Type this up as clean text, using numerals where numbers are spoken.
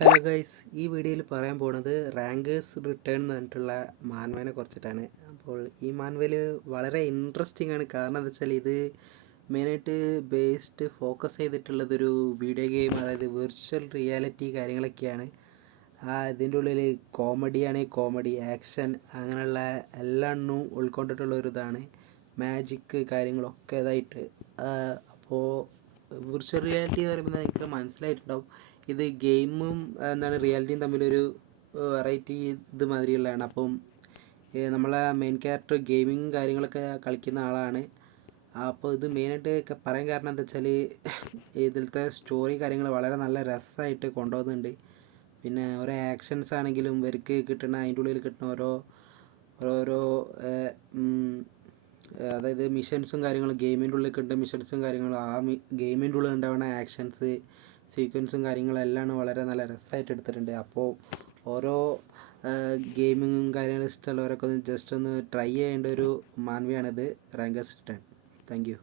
Hello guys, ഈ വീഡിയോയിൽ പറയാൻ പോകുന്നത് റാങ്കേഴ്സ് റിട്ടേൺ എന്ന് പറഞ്ഞിട്ടുള്ള മാൻവേനെ കുറിച്ചിട്ടാണ്. അപ്പോൾ ഈ മാൻവേൽ വളരെ ഇൻട്രസ്റ്റിംഗ് ആണ്. കാരണം എന്താ വെച്ചാൽ ഇത് മെയിനായിട്ട് ഫോക്കസ് ചെയ്തിട്ടുള്ളതൊരു വീഡിയോ ഗെയിം, അതായത് വിർച്വൽ റിയാലിറ്റി കാര്യങ്ങളൊക്കെയാണ്. ഇതിൻ്റെ ഉള്ളിൽ കോമഡി, ആക്ഷൻ അങ്ങനെയുള്ള എല്ലാം ഉൾക്കൊണ്ടിട്ടുള്ള ഒരു ഇതാണ്. മാജിക്ക് കാര്യങ്ങളൊക്കെ ഇതായിട്ട്. അപ്പോൾ വിർച്വൽ റിയാലിറ്റി എന്ന് പറയുമ്പോൾ നിങ്ങൾക്ക് മനസ്സിലായിട്ടുണ്ടാവും, ഇത് ഗെയിമും റിയാലിറ്റിയും തമ്മിലൊരു വെറൈറ്റി ഇത് മാതിരിയുള്ളതാണ്. അപ്പം നമ്മളെ മെയിൻ ക്യാരക്ടർ ഗെയിമിങ് കാര്യങ്ങളൊക്കെ കളിക്കുന്ന ആളാണ്. അപ്പോൾ ഇത് മെയിനായിട്ട് പറയാൻ കാരണം എന്താ വെച്ചാൽ, ഇതിലത്തെ സ്റ്റോറി കാര്യങ്ങൾ വളരെ നല്ല രസമായിട്ട് കൊണ്ടുപോകുന്നുണ്ട്. പിന്നെ ഓരോ ആക്ഷൻസ് ആണെങ്കിലും ഇവർക്ക് കിട്ടുന്ന, അതിൻ്റെ ഉള്ളിൽ കിട്ടുന്ന ഓരോ അതായത് മിഷൻസും കാര്യങ്ങളും, ഗെയിമിൻ്റെ ഉള്ളിൽ കിട്ടുന്ന മിഷൻസും കാര്യങ്ങളും, ഗെയിമിൻ്റെ ഉള്ളിൽ ഉണ്ടാവുന്ന ആക്ഷൻസ് സീക്വൻസും കാര്യങ്ങളെല്ലാം വളരെ നല്ല രസമായിട്ട് എടുത്തിട്ടുണ്ട്. അപ്പോൾ ഓരോ ഗെയിമിങ്ങും കാര്യങ്ങളും ഇഷ്ടമുള്ളവരൊക്കെ ഒന്ന് ജസ്റ്റ് ഒന്ന് ട്രൈ ചെയ്യേണ്ട ഒരു മാൻവിയാണിത്, റാങ്കേഴ്സ് റിട്ടേൺ. Thank you.